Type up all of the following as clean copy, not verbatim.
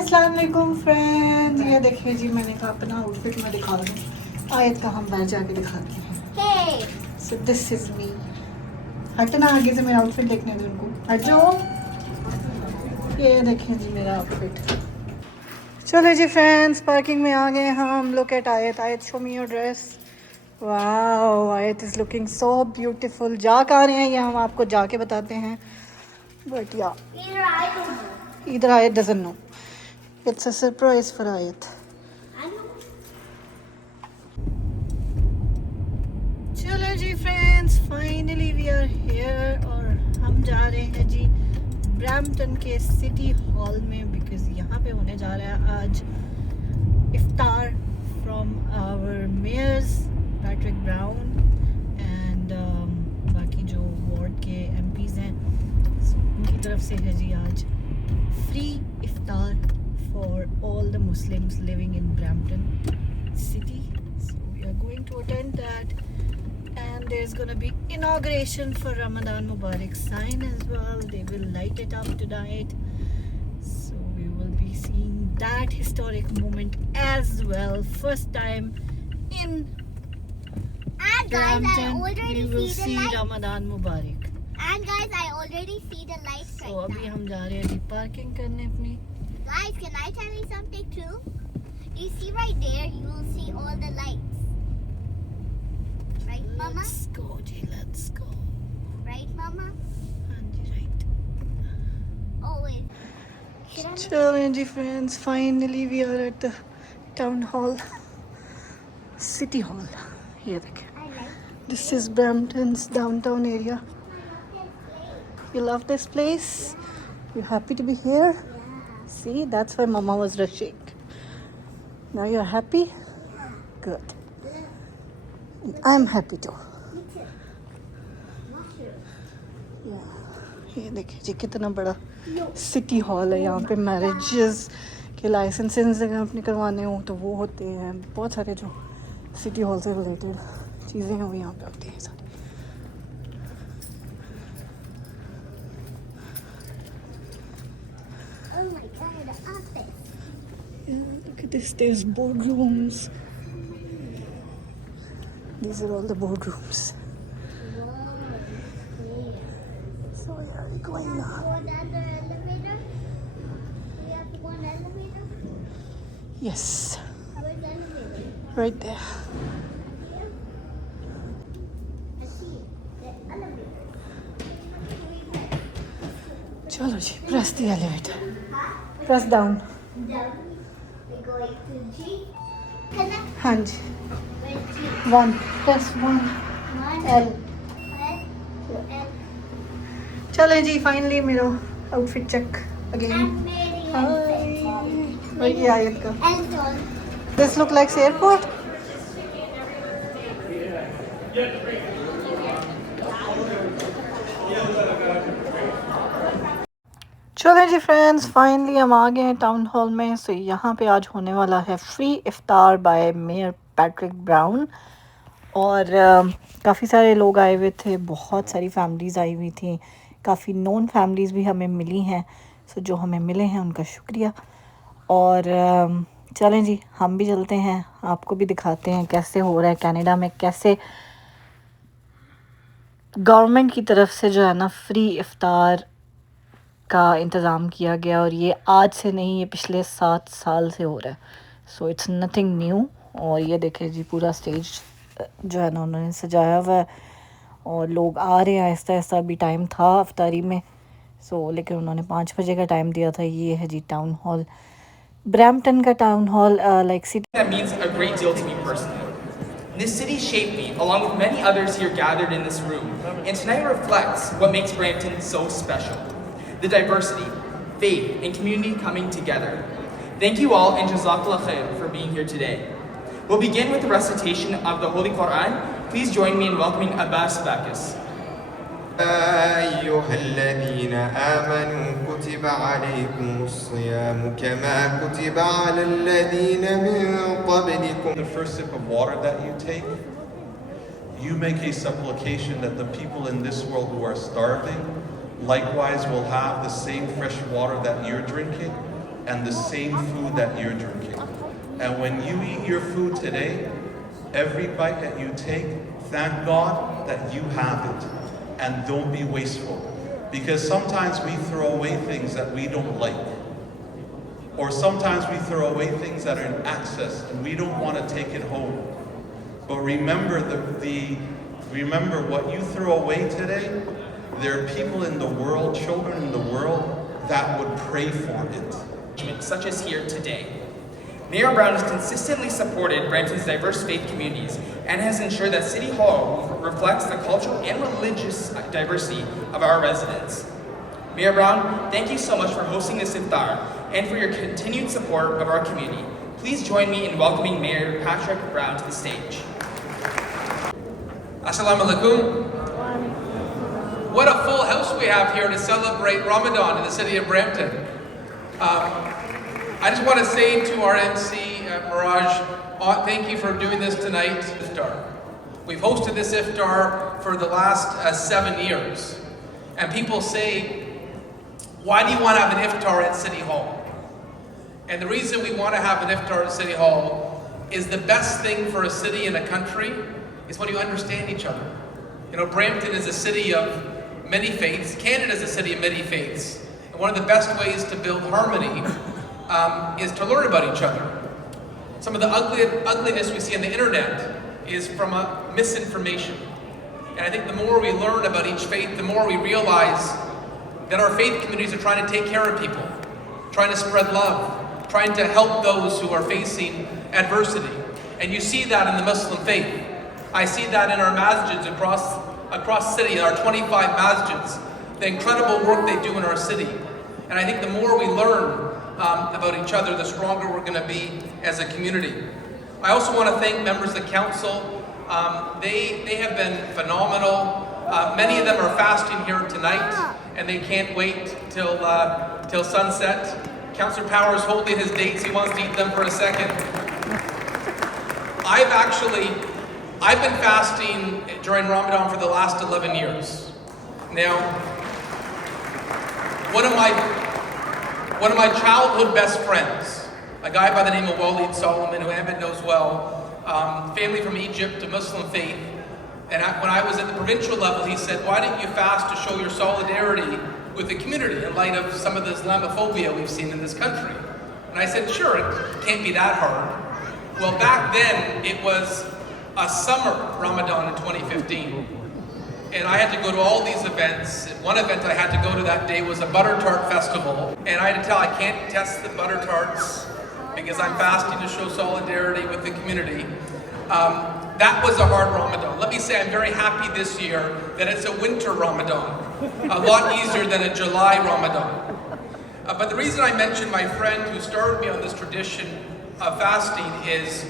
अस्सलाम वालेकुम फ्रेंड्स, ये देखिए जी मैंने कहा अपना आउटफिट में दिखा दूँ। आयत का हम बाहर जाके दिखाते हैं। So this is me. हटना आगे से, मेरा आउटफिट देखने दो उनको, हट जाओ। ये देखिए जी मेरा आउटफिट। चलो जी फ्रेंड्स, पार्किंग में आ गए हम। लुक एट आयत। आयत, show me your dress. Wow, आयत इज लुकिंग सो ब्यूटीफुल। जा कहाँ रहे हैं ये हम आपको जाके बताते हैं, बट या either Ayat doesn't know. It's a surprise for Ayat. चलो जी friends, finally we are here और हम जा रहे हैं जी ब्रैम्पटन के सिटी हॉल में, बिकॉज यहाँ पे होने जा रहा है आज इफ्तार from our mayors Patrick Brown and बाकी जो वार्ड के एमपीज़ हैं उनकी तरफ से है जी आज free iftar for all the Muslims living in Brampton city. So we are going to attend that, and there's going to be inauguration for Ramadan Mubarak sign as well. They will light it up tonight, so we will be seeing that historic moment as well. First time in Brampton we will see Ramadan Mubarak. And guys, I already see the lights right now. अभी हम जा रहे हैं parking करने अपनी। Guys, can I tell you something too? You see right there, you will see all the lights. Right, Mama? Let's go ji, let's go. Right, Mama? हाँ जी, right. Oh wait. चलें जी friends, finally we are at the town hall, city hall. ये देखें, I like this is Brampton's downtown area. You love this place? You happy to be here? See, that's why Mama was rushing. Now you're happy? Good. And I'm happy too. me too. Yeah. ये देखिए जी कितना बड़ा city hall है। यहाँ पे marriages के licences अगर आपने करवाने हो तो वो होते हैं। बहुत सारे जो सिटी हॉल से रिलेटेड चीज़ें हैं वो यहाँ पे होती हैं सारी। Oh my God, the office. Yeah, look at this. There's boardrooms. These are all the boardrooms. So yeah, we're going now. Go down the elevator. We have to go on the elevator. Yes, Where's the elevator? right there. I see it. The elevator. Chalo ji, press the elevator. Press down. Down. We're going to G. Connect. हाँ जी, Where's G? 1. Press 1. One. L. L. चलें जी, finally मेरा outfit check again. I'm wearing Hi. वही आयत का। Elton. This look like airport? चलें जी friends, finally हम आ गए हैं टाउन हॉल में। सो यहाँ पे आज होने वाला है फ्री इफ्तार बाय मेयर पैट्रिक ब्राउन और काफ़ी सारे लोग आए हुए थे, बहुत सारी फैमिलीज़ आई हुई थी, काफ़ी नोन फैमिलीज़ भी हमें मिली हैं। सो जो हमें मिले हैं उनका शुक्रिया। और चलें जी, हम भी चलते हैं, आपको भी दिखाते हैं कैसे हो रहा है कनाडा में, कैसे गवर्नमेंट की तरफ से जो है ना फ्री इफ्तार का इंतज़ाम किया गया। और ये आज से नहीं, ये पिछले 7 साल से हो रहा है। So it's nothing new. और ये देखें जी, पूरा स्टेज जो है ना उन्होंने सजाया हुआ है और लोग आ रहे हैं आहिस्ता आहिस्ता। अभी टाइम था अफ्तारी में, सो लेकिन उन्होंने 5 बजे का टाइम दिया था। ये है जी टाउन हॉल, ब्रैम्पटन का town hall, like city. That means a great deal to me personally. This city shaped me, along with many others here gathered in this room, and tonight reflects what makes Brampton so special. The diversity, faith, and community coming together. Thank you all and Jazakallah khair for being here today. We'll begin with the recitation of the Holy Quran. Please join me in welcoming Abbas Bacchus. أيها الذين آمنوا كتب عليكم الصيام كما كتب على الذين من قبلكم. The first sip of water that you take, you make a supplication that the people in this world who are starving likewise will have the same fresh water that you're drinking, and the same food that you're drinking. And when you eat your food today, every bite that you take, thank God that you have it. And don't be wasteful. Because sometimes we throw away things that we don't like. Or sometimes we throw away things that are in excess and we don't want to take it home. But remember remember what you throw away today, there are people in the world, children in the world, that would pray for it. Such as here today. Mayor Brown has consistently supported Brampton's diverse faith communities and has ensured that City Hall reflects the cultural and religious diversity of our residents. Mayor Brown, thank you so much for hosting this iftar and for your continued support of our community. Please join me in welcoming Mayor Patrick Brown to the stage. Assalamu alaikum. What a full house we have here to celebrate Ramadan in the city of Brampton. I just want to say to our MC, Miraj, thank you for doing this tonight, iftar. We've hosted this iftar for the last 7 years. And people say, why do you want to have an iftar at City Hall? And the reason we want to have an iftar at City Hall is the best thing for a city and a country is when you understand each other. You know, Brampton is a city of many faiths. Canada is a city of many faiths. And one of the best ways to build harmony is to learn about each other. Some of the ugliness we see on the internet is from misinformation. And I think the more we learn about each faith, the more we realize that our faith communities are trying to take care of people, trying to spread love, trying to help those who are facing adversity. And you see that in the Muslim faith. I see that in our masjids across the city, in our 25 masjids, the incredible work they do in our city. And I think the more we learn about each other, the stronger we're going to be as a community. I also want to thank members of the council. They have been phenomenal. Many of them are fasting here tonight, and they can't wait till sunset. Councillor Power is holding his dates. He wants to eat them for a second. I've been fasting during Ramadan for the last 11 years. Now, one of my childhood best friends, a guy by the name of Walid Solomon, who Ahmed knows well, family from Egypt, a Muslim faith, and when I was at the provincial level, he said, why didn't you fast to show your solidarity with the community in light of some of the Islamophobia we've seen in this country? And I said, sure, it can't be that hard. Well, back then, it was a summer Ramadan in 2015. And I had to go to all these events. One event I had to go to that day was a butter tart festival. And I had to tell, I can't test the butter tarts because I'm fasting to show solidarity with the community. That was a hard Ramadan. Let me say I'm very happy this year that it's a winter Ramadan. A lot easier than a July Ramadan. But the reason I mentioned my friend who started me on this tradition of fasting is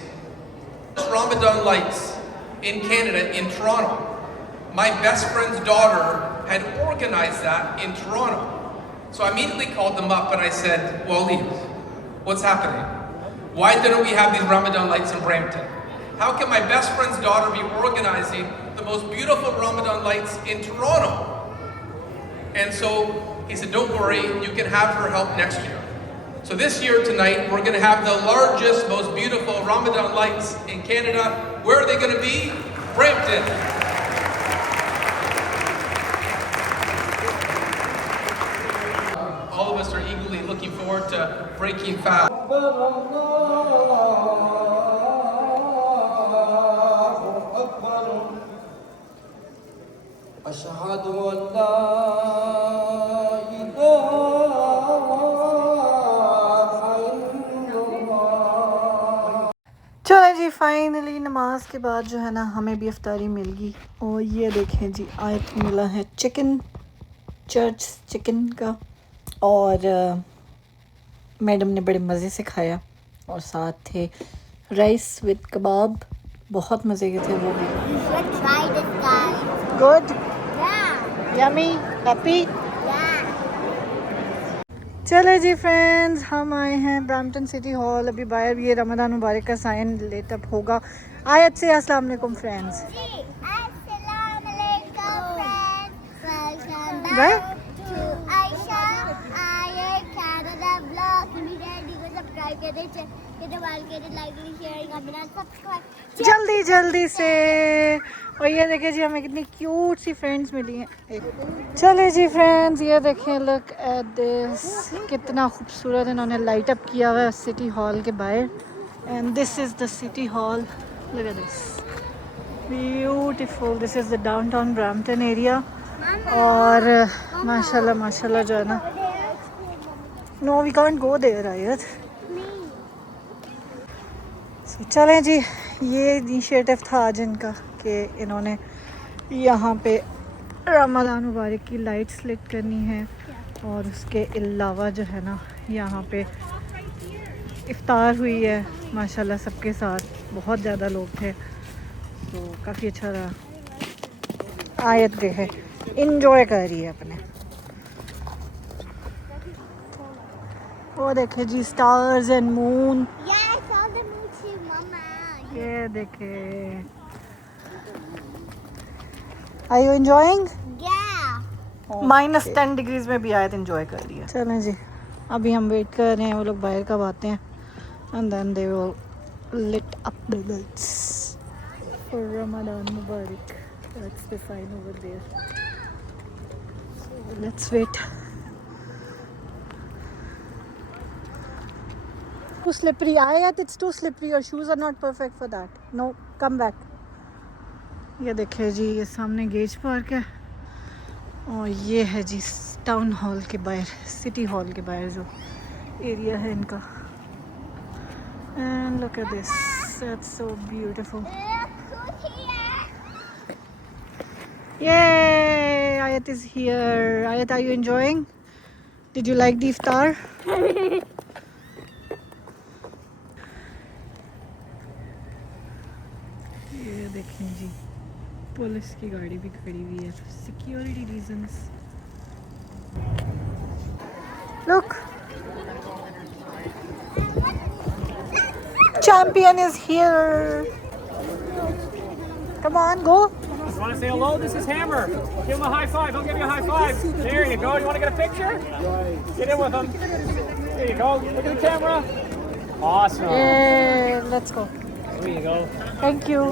Ramadan lights in Canada, in Toronto. My best friend's daughter had organized that in Toronto. So I immediately called them up and I said, Walid, what's happening? Why didn't we have these Ramadan lights in Brampton? How can my best friend's daughter be organizing the most beautiful Ramadan lights in Toronto? And so he said, don't worry, you can have her help next year. So this year tonight, we're going to have the largest, most beautiful Ramadan lights in Canada. Where are they going to be? Brampton. All of us are eagerly looking forward to breaking fast. أشهد أن لا إله إلا الله. चलो जी, finally नमाज के बाद जो है ना हमें भी इफ्तारी मिल गई। और ये देखें जी, आज मिला है चिकन, चर्च चिकन का, और मैडम ने बड़े मज़े से खाया। और साथ थे राइस विद कबाब, बहुत मज़े के थे वो भी। Good, yummy, happy. चले जी फ्रेंड्स, हम आए हैं ब्रैम्पटन सिटी हॉल। अभी बाहर ये रमज़ान मुबारक का साइन लेटअप होगा। आयत से अस्सलाम वालेकुम friends. Welcome back to Aisha Ayat Canada Vlog. जल्दी जल्दी से। और ये देखिए जी हमें कितनी क्यूट सी फ्रेंड्स मिली हैं। चले जी फ्रेंड्स, ये देखें, लुक एट दिस, कितना खूबसूरत इन्होंने लाइट अप किया हुआ है सिटी हॉल के बाहर। And this is the city hall, look at this, beautiful. This is the downtown Brampton area. और माशाल्लाह माशाल्लाह जो है ना, no we can't go there आयत। चलें जी, ये इनिशिएटिव था आज इनका कि इन्होंने यहाँ पे रमज़ान मुबारक की लाइट्स लिट करनी है। और उसके अलावा जो है ना, यहाँ पे इफ्तार हुई है माशाल्लाह सबके साथ, बहुत ज़्यादा लोग थे, तो काफ़ी अच्छा रहा। आयत जो है इंजॉय कर रही है अपने। वो देखे जी, स्टार्स एंड मून, ये देखे। Are you enjoying? -10 डिग्रीज में भी आयत एंजॉय कर रही है। चलें जी, अभी हम वेट कर रहे हैं, वो लोग बाहर कब आते हैं। And then they will lit up the lights for Ramzan Mubarak. That's the sign over there, so let's wait. Too slippery. It's too slippery. Your shoes are not perfect for that. No, come back. ये देखिए जी, ये सामने gauge park है और ये है जी town hall के बाहर, सिटी हॉल के बाहर जो एरिया है इनका। And look at this. That's so beautiful. Yay! Ayat is here. Ayat, are you enjoying? Did you like the iftar? ये देखें जी, पुलिस की गाड़ी भी खड़ी हुई है, security reasons. Look, champion is here. Come on, go. Want to say hello? This is Hammer. Give him a high five. I'll give you a high five. There you go. You want to get a picture? Get in with him. There you go. Look at the camera. Awesome. Yeah, let's go. There you go. Thank you.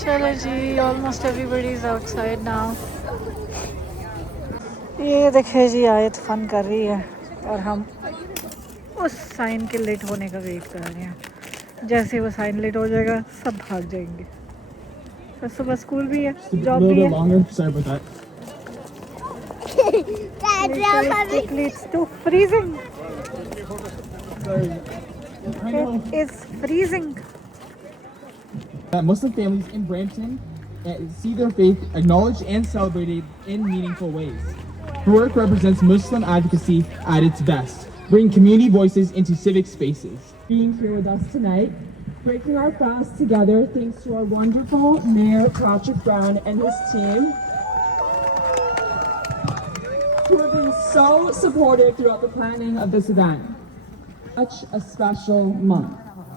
चलो जी, almost everybody is outside now. ये देखिए जी, आयत fun कर रही है और हम उस साइन के लेट होने का वेट कर रहे हैं। जैसे वो साइन लेट हो जाएगा सब भाग जाएंगे। तो सुबह स्कूल भी है, जॉब भी है। It's too freezing. It is freezing. Muslim families in Brampton see their faith acknowledged and celebrated in meaningful ways. Her work represents Muslim advocacy at its best, bringing community voices into civic spaces. Being here with us tonight, breaking our fast together thanks to our wonderful Mayor Patrick Brown and his team, who have been so supportive throughout the planning of this event. Such a special month.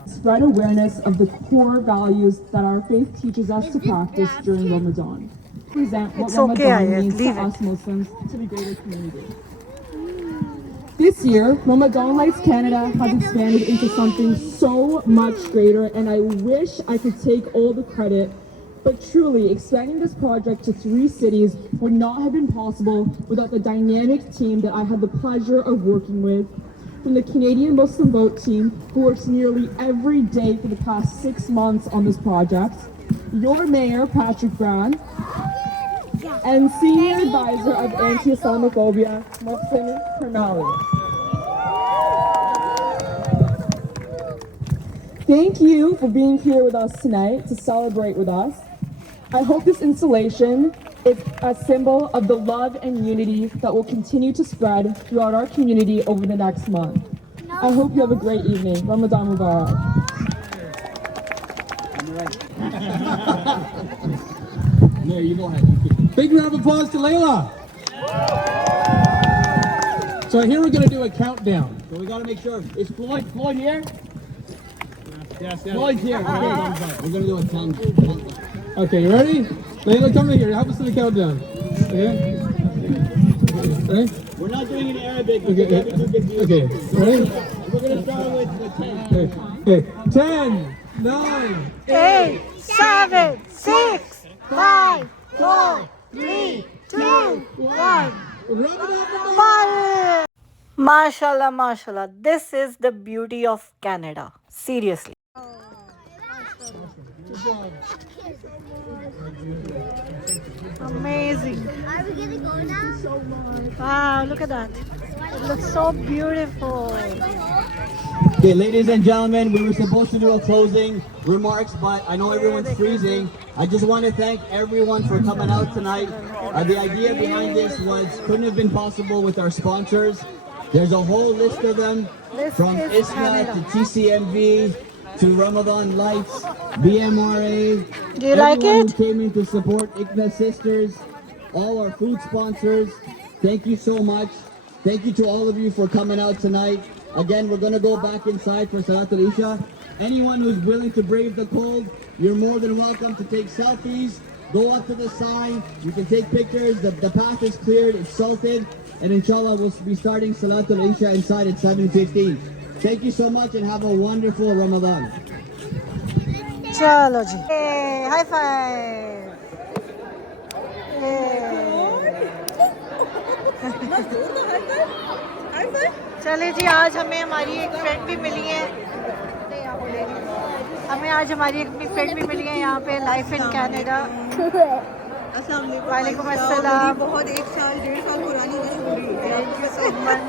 Spread awareness of the core values that our faith teaches us to practice during Ramadan. Present what Ramadan means to us Muslims to the greater community. This year, Ramadan Lights Canada has expanded into something so much greater, and I wish I could take all the credit, but truly, expanding this project to 3 cities would not have been possible without the dynamic team that I had the pleasure of working with. From the Canadian Muslim Vote team, who works nearly every day for the past 6 months on this project, your Mayor, Patrick Brown, and Senior Advisor of Anti-Islamophobia, Mohsin Karmali. Thank you for being here with us tonight to celebrate with us. I hope this installation is a symbol of the love and unity that will continue to spread throughout our community over the next month. I hope you have a great evening. Ramadan Mubarak. There, you go ahead. Big round of applause to Layla. So here we're going to do a countdown. So we got to make sure. Is Floyd here? Yes. Floyd's here. Okay. We're going to do a countdown. Okay, you ready? Layla, come in here. Help us do the countdown. Okay? Right? We're not doing it in Arabic. Okay. That'd be too confusing. Okay. Ready? We're gonna start with 10. Okay. 10, 9, 8, 7, 6, 5, 4, 3, 2, 1. Ramadan! Mashallah, mashallah. This is the beauty of Canada. Seriously. Amazing. Are we gonna go now? Wow, look at that. It looks so beautiful. Okay, ladies and gentlemen, we were supposed to do a closing remarks, but I know everyone's freezing. I just want to thank everyone for coming out tonight. The idea behind this couldn't have been possible with our sponsors. There's a whole list of them, from ISNA to TCMV to Ramadan Lights, BMRA. Do you like everyone it? who came in to support ICNA Sisters, all our food sponsors. Thank you so much. Thank you to all of you for coming out tonight. Again, we're going to go back inside for Salatul Isha. Anyone who's willing to brave the cold, you're more than welcome to take selfies. Go up to the sign. You can take pictures. The path is cleared. It's salted. And inshallah, we'll be starting Salatul Isha inside at 7:15. Thank you so much and have a wonderful Ramadan. Chalo ji. Hey, high five. चले जी, आज हमें हमारी एक friend भी मिली है। हमें आज हमारी एक फ्रेंड भी मिली है यहाँ पे लाइफ इन कनाडा। वालेकुम अस्सलाम। बहुत 1 साल 1.5 साल पुरानी मशहूरी।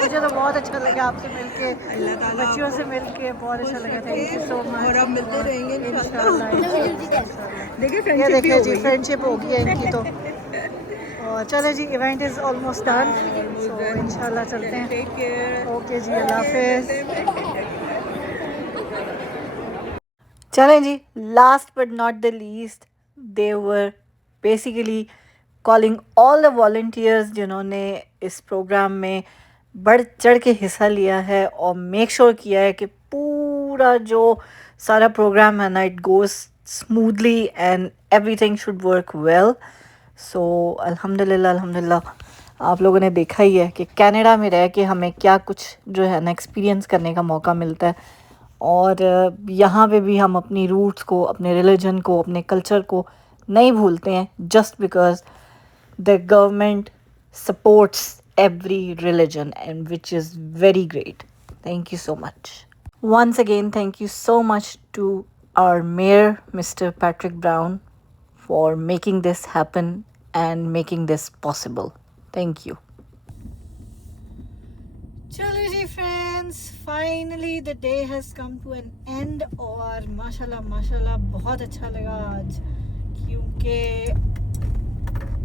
मुझे तो बहुत अच्छा लगा आपसे मिलके, बच्चियों से मिलके बहुत अच्छा लगा। Thank you so much. और अब मिलते रहेंगे इंशाल्लाह। देखिए ये देखिए जी, फ्रेंडशिप हो गई है इनकी तो। और चले जी, event is almost done, so इंशाल्लाह चलते हैं। ओके जी, अल्लाह हाफिज़। चलें जी, last but not the least, they were basically calling all the volunteers जिन्होंने इस प्रोग्राम में बढ़ चढ़ के हिस्सा लिया है और मेक श्योर किया है कि पूरा जो सारा प्रोग्राम है ना, it goes smoothly and everything should work well. So अल्हम्दुलिल्लाह आप लोगों ने देखा ही है कि कनाडा में रह के हमें क्या कुछ जो है ना एक्सपीरियंस करने का मौका मिलता है। और यहाँ पे भी हम अपनी रूट्स को, अपने रिलीजन को, अपने कल्चर को नहीं भूलते हैं, just because the government supports every religion and which is very great. Thank you so much once again. Thank you so much to our mayor mister Patrick Brown for making this happen and making this possible. Thank you. चलो जी friends, finally the day has come to an end. और माशाल्लाह माशाल्लाह बहुत अच्छा लगा आज, क्योंकि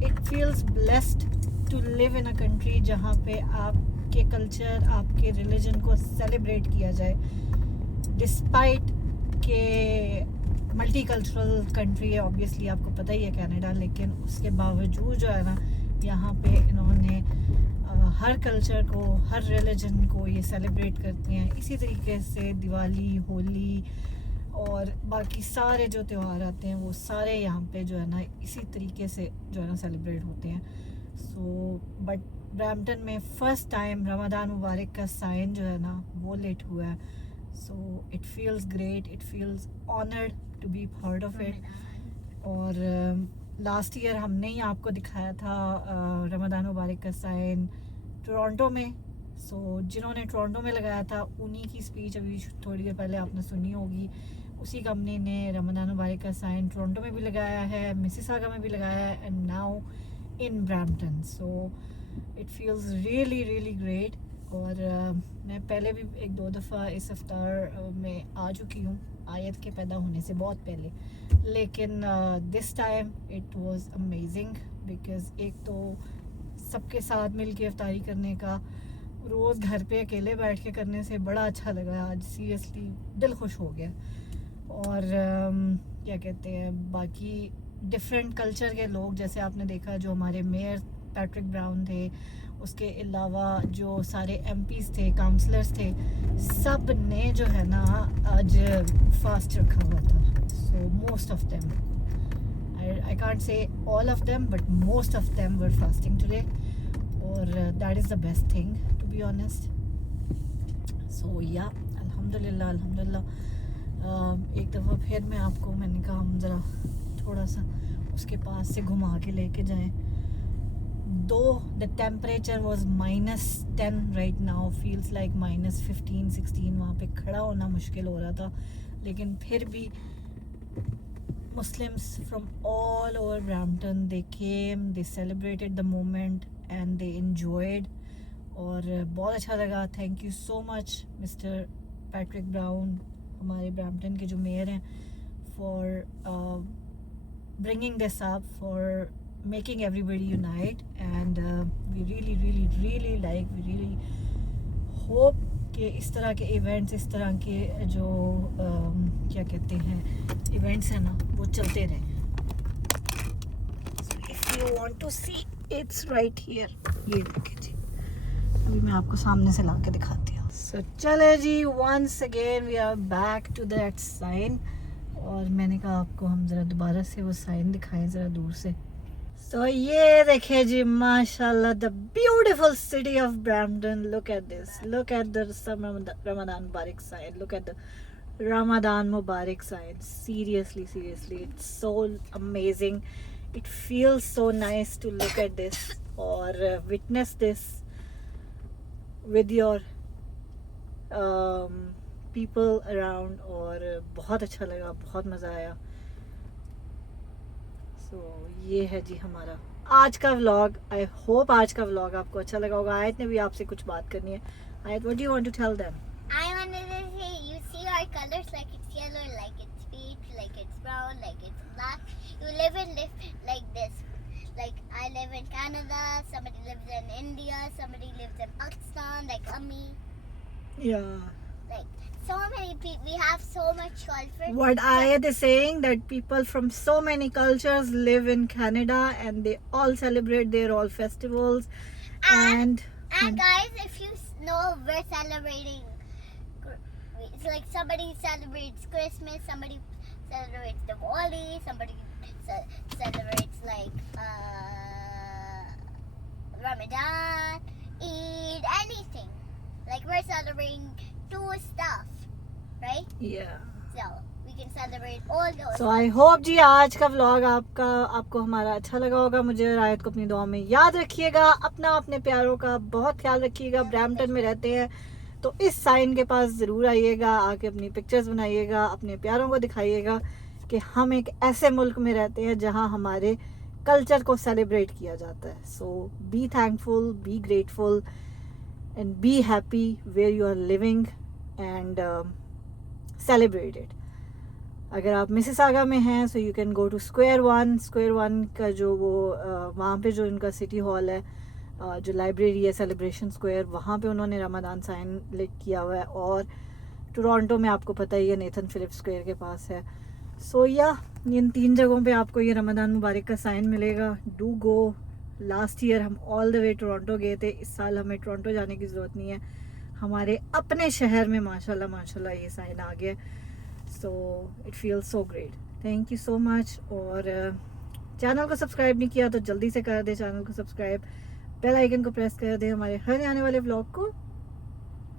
it feels blessed to live in a country जहाँ पे आपके कल्चर, आपके रिलीजन को सेलिब्रेट किया जाए, डिस्पाइट के मल्टी कल्चरल कंट्री है ऑब्वियसली, आपको पता ही है कनाडा, लेकिन उसके बावजूद जो है ना, यहाँ पे इन्होंने हर कल्चर को, हर रिलीजन को ये सेलिब्रेट करते हैं। इसी तरीके से दिवाली, होली और बाकी सारे जो त्यौहार आते हैं वो सारे यहाँ पे जो है ना इसी तरीके से जो है ना सेलिब्रेट होते हैं। सो बट ब्रैम्पटन में फ़र्स्ट टाइम रमज़ान मुबारक का साइन जो है ना वो लेट हुआ है। So it feels great, it feels honoured to be part of it. और लास्ट ईयर हमने ही आपको दिखाया था रमज़ान मुबारक का साइन टोरंटो में। सो जिन्होंने टोरंटो में लगाया था उन्हीं की स्पीच अभी थोड़ी देर पहले आपने सुनी होगी। उसी कंपनी ने रमज़ान मुबारक का साइन टोरंटो में भी लगाया है, मिसिसागा में भी लगाया है, and now in Brampton. So it feels really really great. और मैं पहले भी 1-2 दफ़ा इस इफ्तार में आ चुकी हूँ, आयत के पैदा होने से बहुत पहले, लेकिन this time it was amazing because एक तो सबके साथ मिल के इफ्तारी करने का, रोज़ घर पे अकेले बैठ के करने से बड़ा अच्छा लगा आज, सीरियसली दिल खुश हो गया। और क्या कहते हैं, बाकी डिफरेंट कल्चर के लोग, जैसे आपने देखा जो हमारे मेयर पैट्रिक ब्राउन थे, उसके अलावा जो सारे एमपीज़ थे, काउंसलर्स थे, सब ने जो है ना आज फास्ट रखा हुआ था। So most of them, I can't say all of them, but most of them were fasting today. और that is the best thing to be honest. So या अल्हम्दुलिल्लाह एक दफ़ा फिर मैंने कहा हम ज़रा थोड़ा सा उसके पास से घुमा के लेके जाएं. दो the temperature was -10 right now, feels like -15-16. वहाँ पे खड़ा होना मुश्किल हो रहा था, लेकिन फिर भी Muslims from all over Brampton, they came, they celebrated the moment and they enjoyed. और बहुत अच्छा लगा. Thank you so much mister Patrick brown, हमारे ब्रैम्पटन के जो मेयर हैं, for bringing this up, for making everybody unite, and we really like, we really hope कि इस तरह के इवेंट्स, इस तरह के जो क्या कहते हैं इवेंट्स हैं ना, वो चलते रहें. If you want to see, it's right here. ये देखिए जी, अभी मैं आपको सामने से ला के दिखाती हूँ. सो चले जी, once again we are back to that sign. और मैंने कहा आपको हम ज़रा दोबारा से वो साइन दिखाएं ज़रा दूर से. सो ये देखिए जी, माशाल्लाह, the beautiful city of Brampton. Look at this, look at the Ramadan मुबारक sign, look at the Ramadan मुबारक sign. Seriously it's so amazing. It feels so nice to look at this और witness this with your people around. और बहुत अच्छा लगा, बहुत मज़ा आया. सो ये है जी हमारा आज का व्लॉग. आई होप आज का व्लॉग आपको अच्छा लगा होगा. आयत ने भी आपसे कुछ बात करनी है. आयत, what do you want to tell them? I wanted to say, you see our colors, like it's yellow, like it's peach, like it's brown, like it's black. You live like this. Like I live in Canada, somebody lives in India, somebody lives in Pakistan, like Ammi. Yeah. Like so many people, we have so much culture. What Ayat is saying, that people from so many cultures live in Canada and they all celebrate their all festivals. And guys, if you know, we're celebrating. It's like somebody celebrates Christmas, somebody celebrates Diwali, somebody celebrates like Ramadan, Eid, anything. Like we're celebrating two stuff, right? yeah. So we can celebrate all those. So I hope जी आज का vlog आपको हमारा अच्छा लगा होगा. मुझे और आयत को अपनी दुआ में याद रखिएगा. अपने प्यारों का बहुत ख्याल रखिएगा. ब्रैम्पटन में रहते हैं तो इस साइन के पास ज़रूर आइएगा, आके अपनी पिक्चर्स बनाइएगा, अपने प्यारों को दिखाइएगा कि हम एक ऐसे मुल्क में रहते हैं जहां हमारे कल्चर को सेलिब्रेट किया जाता है. So be thankful, be grateful and be happy where you are living and celebrate it. अगर आप मिसिसागा में हैं so you can go to square one का जो वो वहाँ पे जो इनका सिटी हॉल है, जो लाइब्रेरी है सेलिब्रेशन स्क्वायर, वहाँ पे उन्होंने रमदान साइन लिख किया हुआ है. और टोरंटो में आपको पता ही है, नेथन फिलिप्स स्क्वायर के पास है. सो या इन 3 जगहों पे आपको ये रमदान मुबारक का साइन मिलेगा. Do go. लास्ट ईयर हम ऑल द वे टोरंटो गए थे. इस साल हमें टोरंटो जाने की ज़रूरत नहीं है, हमारे अपने शहर में माशाल्लाह ये साइन आ गया. सो it feels so great. Thank you so much. और चैनल को सब्सक्राइब नहीं किया तो जल्दी से कर दे चैनल को सब्सक्राइब. बेल आइकन को प्रेस कर दे. हमारे हर आने वाले व्लॉग को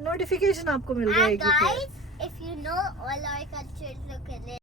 नोटिफिकेशन आपको मिल जाएगी. And guys, if you know all our cultures, look at it.